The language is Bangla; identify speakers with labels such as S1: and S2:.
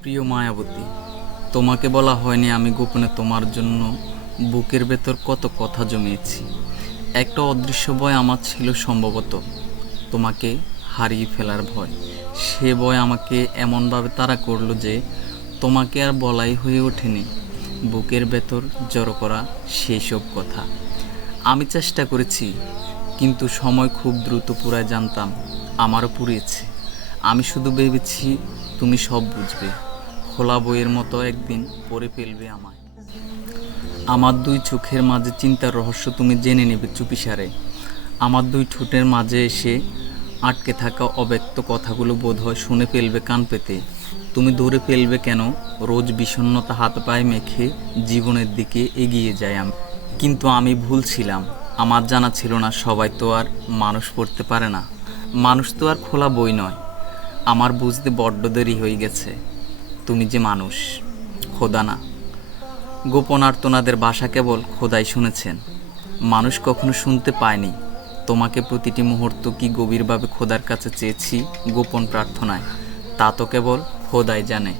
S1: প্রিয় মায়াবতী, তোমাকে বলা হয়নি আমি গোপনে তোমার জন্য বুকের ভেতর কত কথা জমিয়েছি। একটা অদৃশ্য ভয় আমার ছিল সম্ভবত, তোমাকে হারিয়ে ফেলার ভয়। সে ভয় আমাকে এমনভাবে তাড়া করল যে তোমাকে আর বলাই হয়ে ওঠেনি। বুকের ভেতর জড়ো করা সব কথা আমি চেষ্টা করেছি, কিন্তু সময় খুব দ্রুত পুরায় জানতাম, আমারও পুড়িয়েছে। আমি শুধু ভেবেছি তুমি সব বুঝবে। খোলা বইয়ের মতো একদিন পড়ে ফেলবে আমায়। আমার দুই চোখের মাঝে চিন্তার রহস্য তুমি জেনে নেবে চুপিসারে। আমার দুই ঠোঁটের মাঝে এসে আটকে থাকা অব্যক্ত কথাগুলো বোধ হয় শুনে ফেলবে কান পেতে। তুমি ধরে ফেলবে কেন? রোজ বিষণ্ণতা হাত পায়ে মেখে জীবনের দিকে এগিয়ে যায় আমি। কিন্তু আমি ভুল ছিলাম। আমার জানা ছিল না, সবাই তো আর মানুষ পড়তে পারে না। মানুষ তো আর খোলা বই নয়। আমার বুঝতে বড্ড দেরি হয়ে গেছে। তুমি যে মানুষ, খোদা না। গোপন আর্তনাদের ভাষা কেবল খোদাই শুনেছেন। মানুষ কখনো শুনতে পায়নি। তোমাকে প্রতিটি মুহূর্ত কি গভীরভাবে খোদার কাছে চেয়েছি গোপন প্রার্থনায়? তা তো কেবল খোদাই জানে।